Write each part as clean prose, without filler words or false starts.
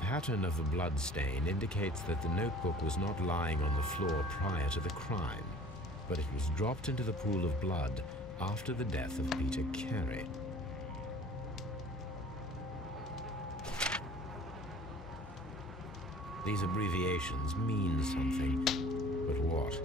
pattern of the blood stain indicates that the notebook was not lying on the floor prior to the crime, but it was dropped into the pool of blood after the death of Peter Carey. These abbreviations mean something, but what?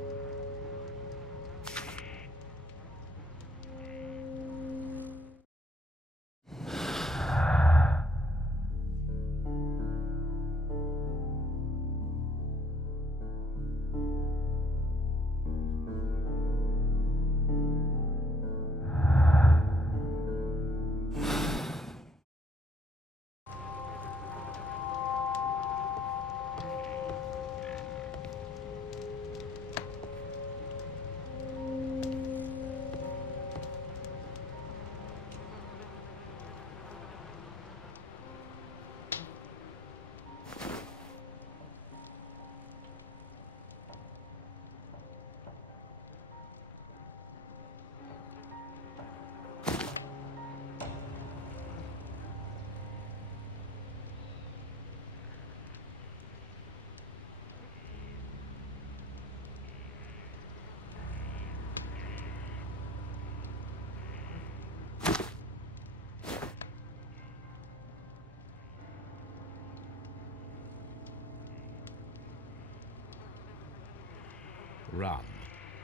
Rum,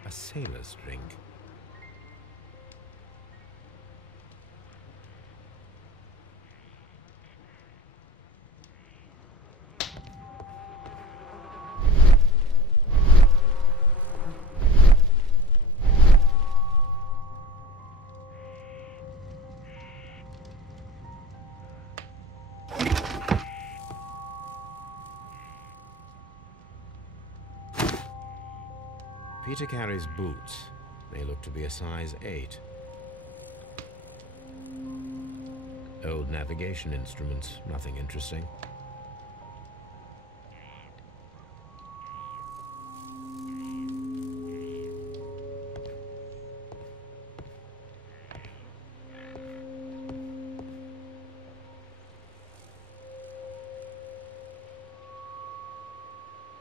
a sailor's drink. Peter Carey's boots. They look to be a size 8. Old navigation instruments, nothing interesting.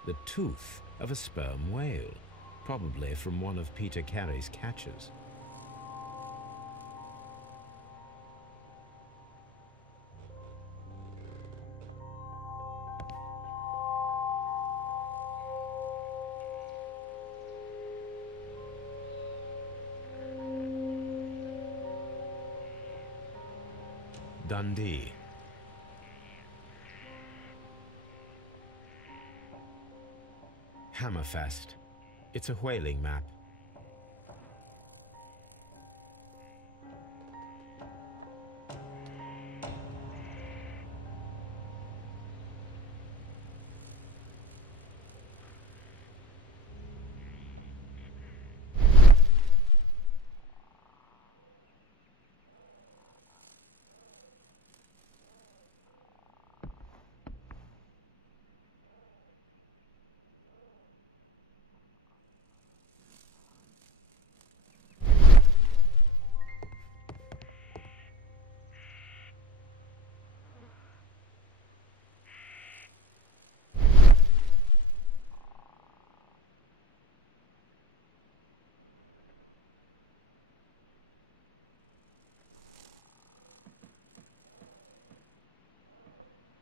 The tooth of a sperm whale, probably from one of Peter Carey's catches. Dundee. Hammerfest. It's a whaling map.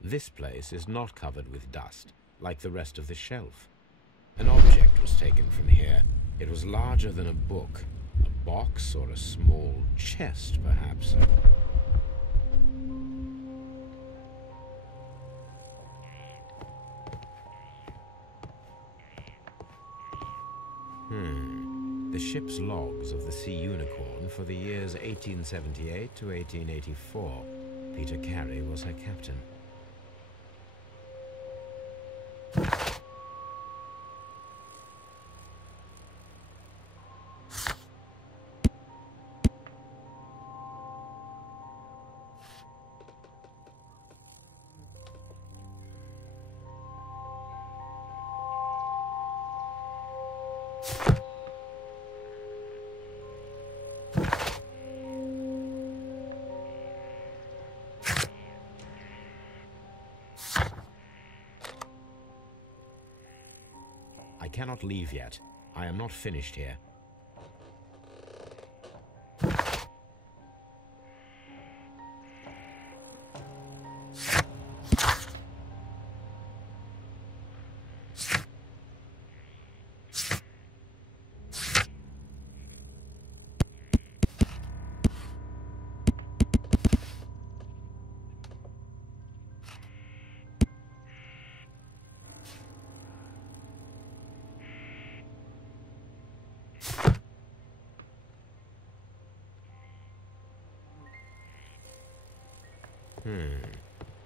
This place is not covered with dust, like the rest of the shelf. An object was taken from here. It was larger than a book, a box or a small chest, perhaps. The ship's logs of the Sea Unicorn for the years 1878 to 1884. Peter Carey was her captain. I cannot leave yet. I am not finished here.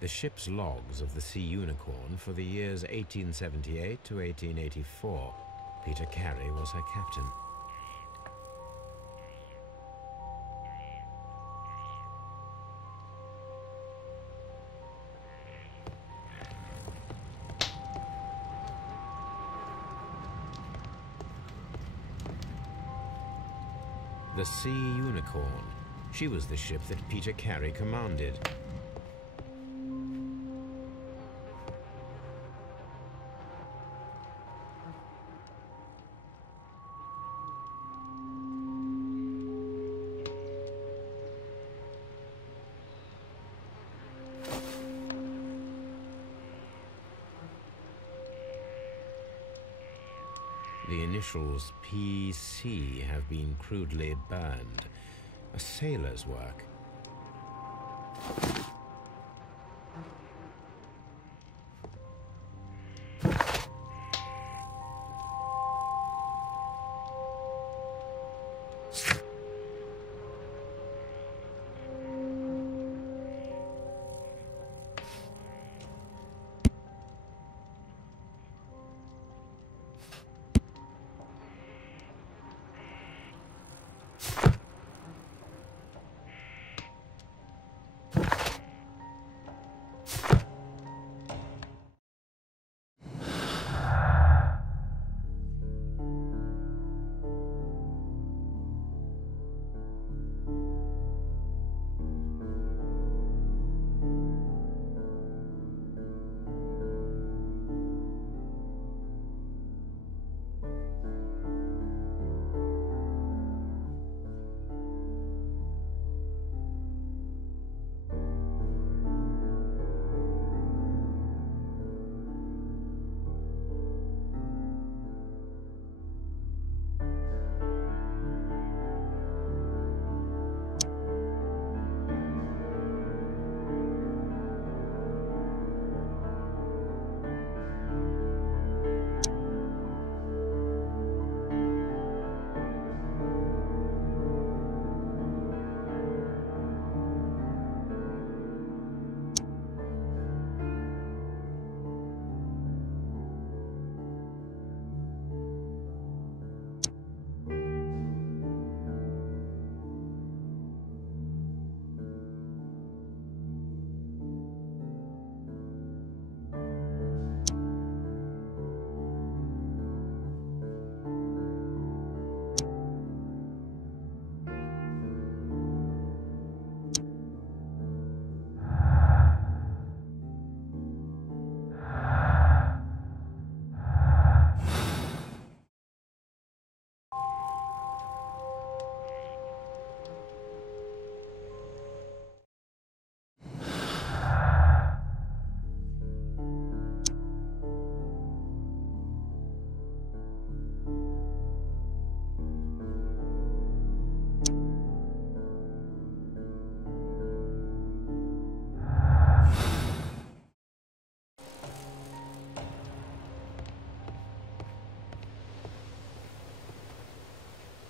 The ship's logs of the Sea Unicorn for the years 1878 to 1884. Peter Carey was her captain. The Sea Unicorn. She was the ship that Peter Carey commanded. The initials PC have been crudely burned. A sailor's work.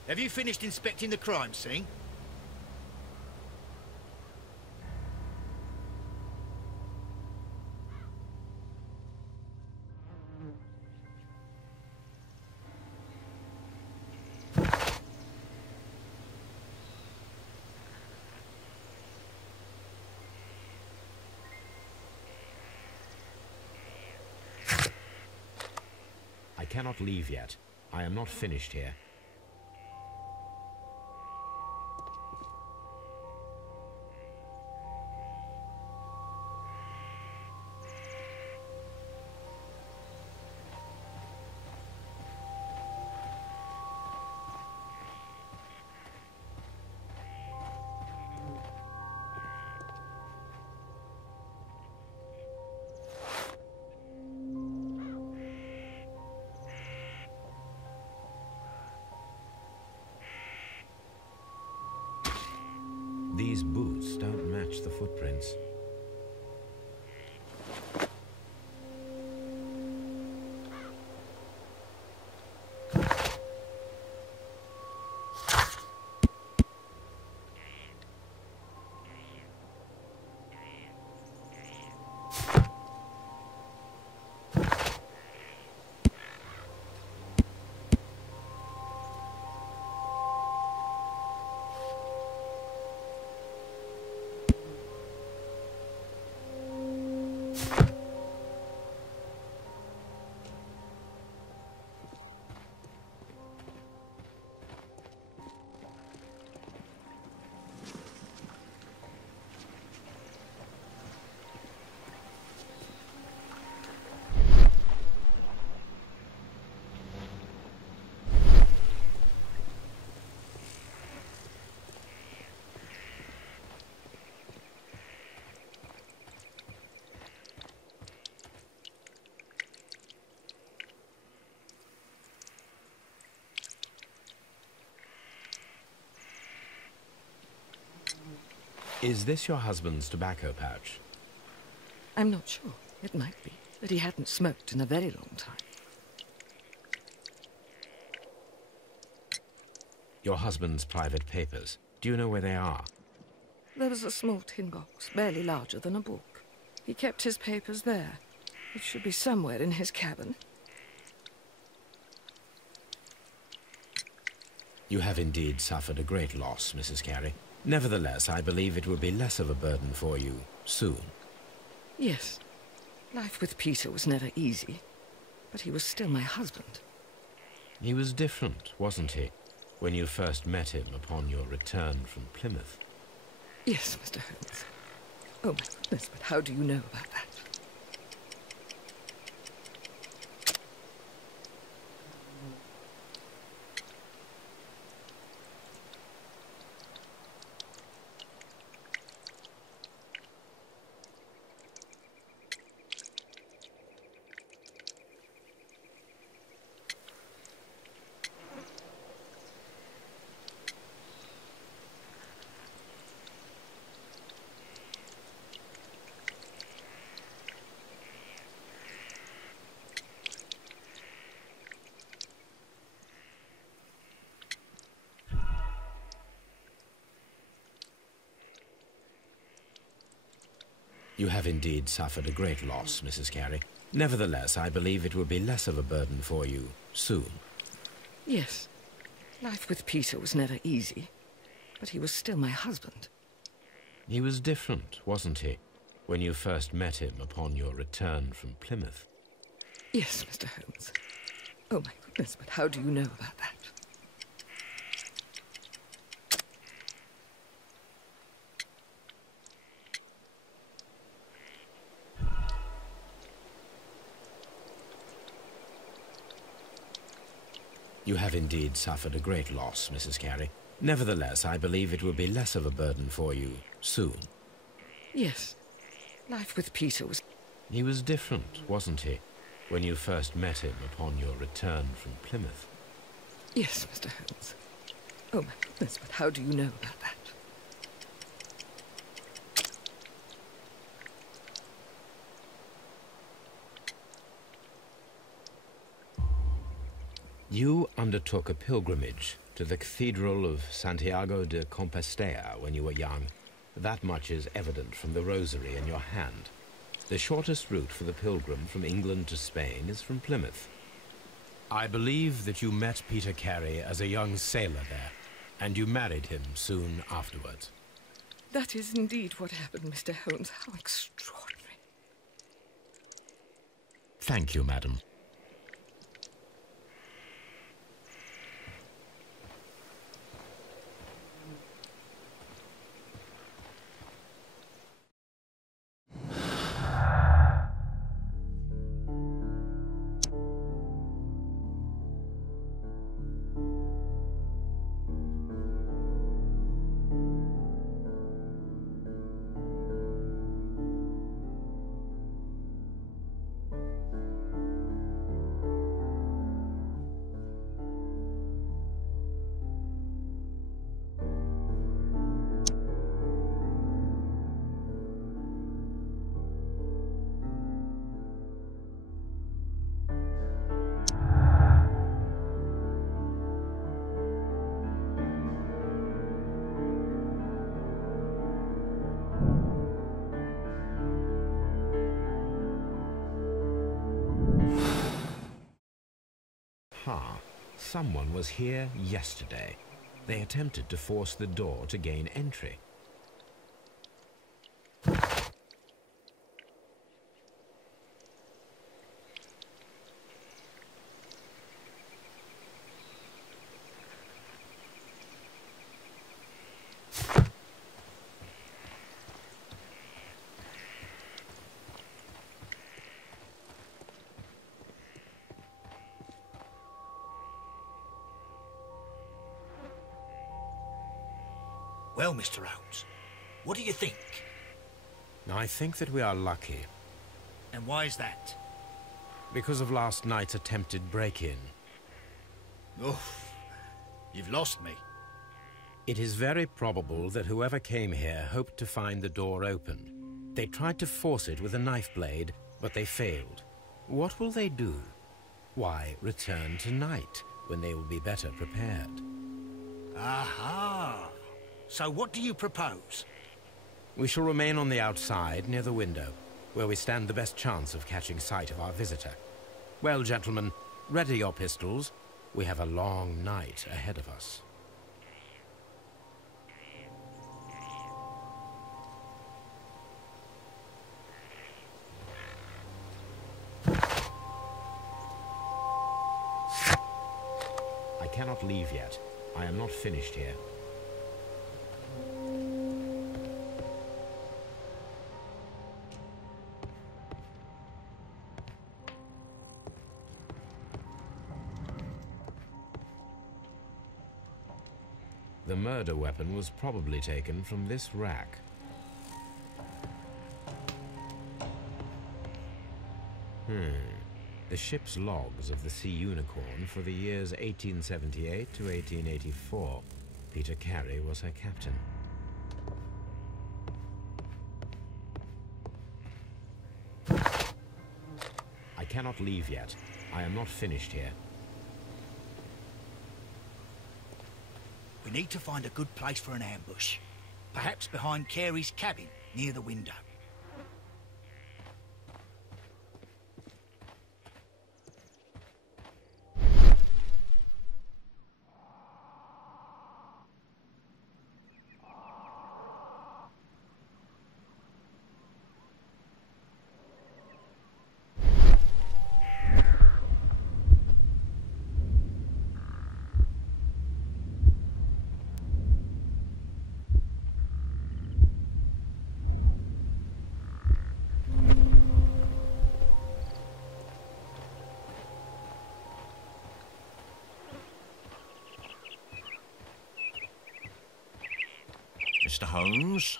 Have you finished inspecting the crime scene? I cannot leave yet. I am not finished here. These boots don't match the footprints. Is this your husband's tobacco pouch? I'm not sure. It might be, but he hadn't smoked in a very long time. Your husband's private papers. Do you know where they are? There was a small tin box, barely larger than a book. He kept his papers there. It should be somewhere in his cabin. You have indeed suffered a great loss, Mrs. Carey. Nevertheless, I believe it will be less of a burden for you soon. Yes. Life with Peter was never easy, but he was still my husband. He was different, wasn't he, when you first met him upon your return from Plymouth? Yes, Mr. Holmes. Oh, my goodness, but how do you know about that? You have indeed suffered a great loss, Mrs. Carey. Nevertheless, I believe it will be less of a burden for you soon. Yes. Life with Peter was never easy, but he was still my husband. He was different, wasn't he, when you first met him upon your return from Plymouth? Yes, Mr. Holmes. Oh, my goodness, but how do you know about that? You have indeed suffered a great loss, Mrs. Carey. Nevertheless, I believe it will be less of a burden for you soon. Yes. Life with Peter was... He was different, wasn't he, when you first met him upon your return from Plymouth? Yes, Mr. Holmes. Oh, my goodness, but how do you know about that? You undertook a pilgrimage to the Cathedral of Santiago de Compostela when you were young. That much is evident from the rosary in your hand. The shortest route for the pilgrim from England to Spain is from Plymouth. I believe that you met Peter Carey as a young sailor there, and you married him soon afterwards. That is indeed what happened, Mr. Holmes. How extraordinary. Thank you, madam. Aha! Someone was here yesterday. They attempted to force the door to gain entry. Well, Mr. Holmes, what do you think? I think that we are lucky. And why is that? Because of last night's attempted break-in. Oof, you've lost me. It is very probable that whoever came here hoped to find the door open. They tried to force it with a knife blade, but they failed. What will they do? Why, return tonight, when they will be better prepared. Aha! So what do you propose? We shall remain on the outside, near the window, where we stand the best chance of catching sight of our visitor. Well, gentlemen, ready your pistols. We have a long night ahead of us. I cannot leave yet. I am not finished here. The murder weapon was probably taken from this rack. The ship's logs of the Sea Unicorn for the years 1878 to 1884. Peter Carey was her captain. I cannot leave yet. I am not finished here. We need to find a good place for an ambush. Perhaps behind Carey's cabin, near the window. Mr. Holmes?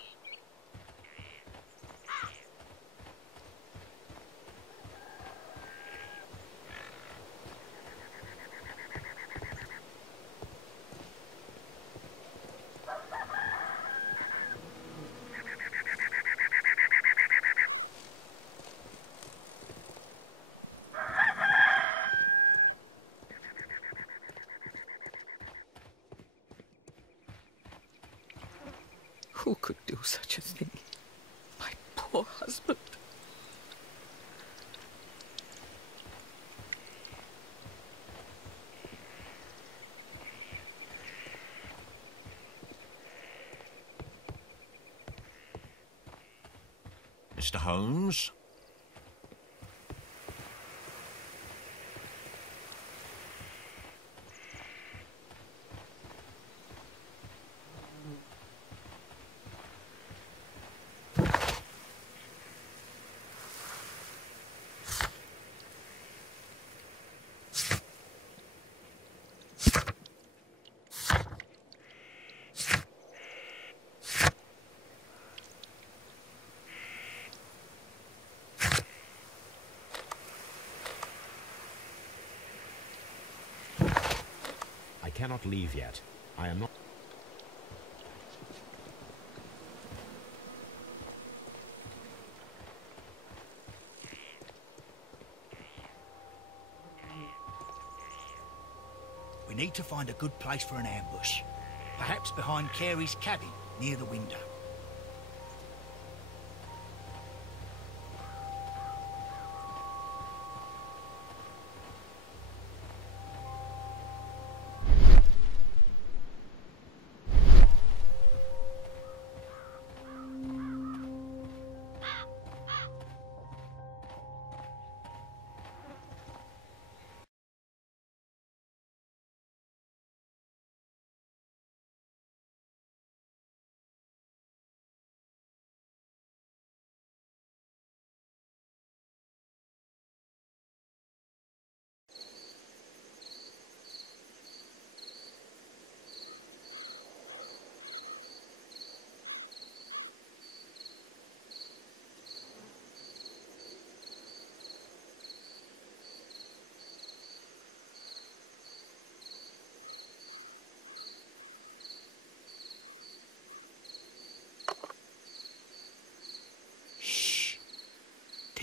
Who could do such a thing? My poor husband. Mr. Holmes? I cannot leave yet. I am not... We need to find a good place for an ambush. Perhaps behind Carey's cabin, near the window.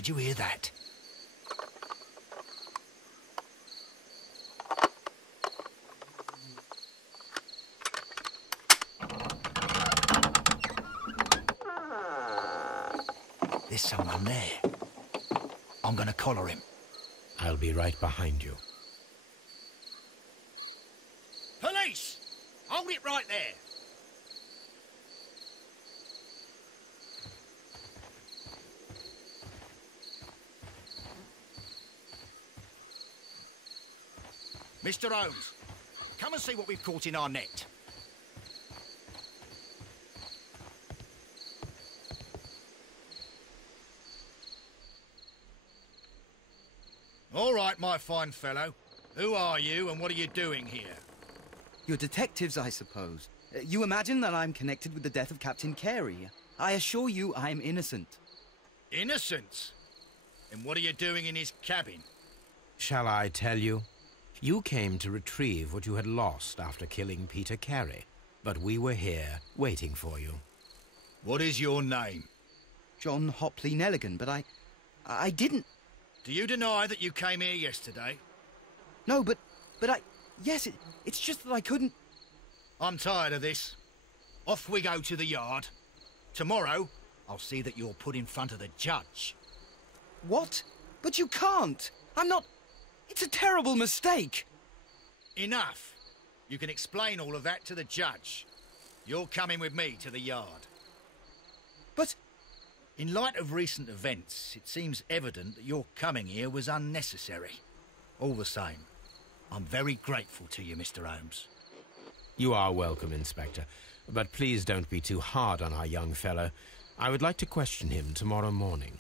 Did you hear that? There's someone there. I'm gonna collar him. I'll be right behind you. Police! Hold it right there. Mr. Holmes, come and see what we've caught in our net. All right, my fine fellow. Who are you and what are you doing here? You're detectives, I suppose. You imagine that I'm connected with the death of Captain Carey. I assure you I'm innocent. Innocent? And what are you doing in his cabin? Shall I tell you? You came to retrieve what you had lost after killing Peter Carey, but we were here, waiting for you. What is your name? John Hopley Nelligan, but I didn't... Do you deny that you came here yesterday? No, but yes, it's just that I couldn't... I'm tired of this. Off we go to the yard. Tomorrow, I'll see that you're put in front of the judge. What? But you can't! I'm not... It's a terrible mistake! Enough. You can explain all of that to the judge. You're coming with me to the yard. But... In light of recent events, it seems evident that your coming here was unnecessary. All the same, I'm very grateful to you, Mr. Holmes. You are welcome, Inspector, but please don't be too hard on our young fellow. I would like to question him tomorrow morning.